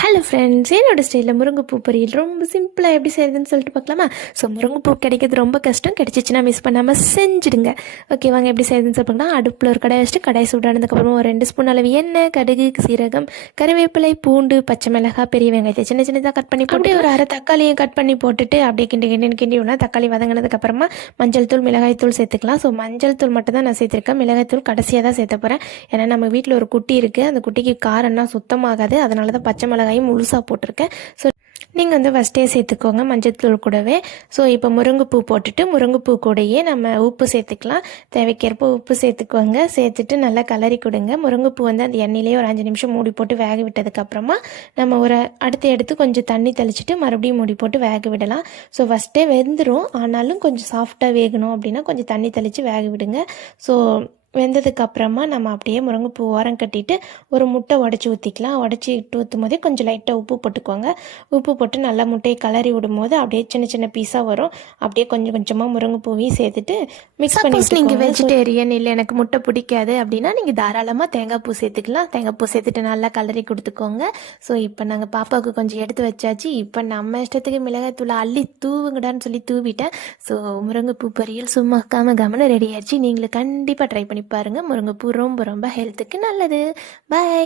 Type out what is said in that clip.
Hello friends, என்னோட ஸ்டைலில் முருங்கைப்பூ பொரியல் ரொம்ப சிம்பிளாக எப்படி செய்யுதுன்னு சொல்லிட்டு பார்க்கலாமா? ஸோ முருங்கைப்பூ கிடைக்கிறது ரொம்ப கஷ்டம். கிடைச்சிச்சுன்னா மிஸ் பண்ணாமல் செஞ்சுடுங்க. ஓகே, வாங்க எப்படி செய்யுதுன்னு சொல்லிப்பாங்கன்னா, அடுப்பில் ஒரு கடாய் வச்சுட்டு கடாய் சூடானதுக்கப்புறமா ஒரு 2 ஸ்பூன் அளவு எண்ணெய், கடுகு, சீரகம், கறிவேப்பிலை, பூண்டு, பச்சை மிளகாய், பெரிய வெங்காயத்தை சின்ன சின்னதாக கட் பண்ணி போட்டு ஒரு அரை தக்காளியும் கட் பண்ணி போட்டுட்டு அப்படியே கிண்டி விடலாம். தக்காளி வதங்கினதுக்கப்புறமா மஞ்சள் தூள், மிளகாய் தூள் சேர்த்துக்கலாம். ஸோ மஞ்சள் தூள் மட்டும் தான் நான் சேர்த்துருக்கேன். மிளகாய் தூள் கடைசியாக தான் சேர்த்த போகிறேன். ஏன்னா நம்ம வீட்டில் ஒரு குட்டி இருக்குது, அந்த குட்டிக்கு காரம்னா சுத்தமாகாது. அதனால தான் பச்சை மிளகாயும் முழுசாக போட்டிருக்கேன். ஸோ நீங்கள் வந்து ஃபஸ்ட்டே சேர்த்துக்கோங்க மஞ்சத்தூள் கூடவே. ஸோ இப்போ முருங்கைப்பூ போட்டுட்டு முருங்கைப்பூ கூடயே நம்ம உப்பு சேர்த்துக்கலாம். தேவைக்கேற்ப உப்பு சேர்த்துக்கோங்க. சேர்த்துட்டு நல்லா கலரி கொடுங்க. முருங்கைப்பூ வந்து அந்த எண்ணெயிலேயே ஒரு 5 நிமிஷம் மூடி போட்டு வேக விட்டதுக்கப்புறமா நம்ம ஒரு எடுத்து கொஞ்சம் தண்ணி தெளிச்சிட்டு மறுபடியும் மூடி போட்டு வேக விடலாம். ஸோ ஃபஸ்ட்டே வெந்துடும், ஆனாலும் கொஞ்சம் சாஃப்டாக வேகணும் அப்படின்னா கொஞ்சம் தண்ணி தெளித்து வேக விடுங்க. ஸோ வெந்ததுக்கப்புறமா நம்ம அப்படியே முருங்கைப்பூ ஓரம் கட்டிட்டு ஒரு முட்டை உடச்சி ஊற்றிக்கலாம். உடச்சி ஊற்றும் போதே கொஞ்சம் லைட்டாக உப்பு போட்டுக்கோங்க. உப்பு போட்டு நல்லா முட்டையை கலரி விடும்போது அப்படியே சின்ன சின்ன பீஸாக வரும். அப்படியே கொஞ்சம் கொஞ்சமாக முருங்கைப்பூவையும் சேர்த்துட்டு மிக்ஸ் பண்ணி. நீங்கள் வெஜிடேரியன் இல்லை எனக்கு முட்டை பிடிக்காது அப்படின்னா நீங்கள் தாராளமாக தேங்காய் பூ சேர்த்துக்கலாம். தேங்காய் பூ சேர்த்துட்டு நல்லா கலரி கொடுத்துக்கோங்க. ஸோ இப்போ நாங்கள் பாப்பாவுக்கு கொஞ்சம் எடுத்து வச்சாச்சு. இப்போ நம்ம இஷ்டத்துக்கு மிளகாய் தூளை அள்ளி தூவுங்கடான்னு சொல்லி தூவிட்டேன். ஸோ முருங்கைப்பூ பொரியல் சும்மா கமன்னு ரெடி ஆயிடுச்சு. நீங்களும் கண்டிப்பாக ட்ரை பண்ணி பாருங்கள். முருங்கைப்பூ ரொம்ப ரொம்ப ஹெல்த்துக்கு நல்லது. பாய்.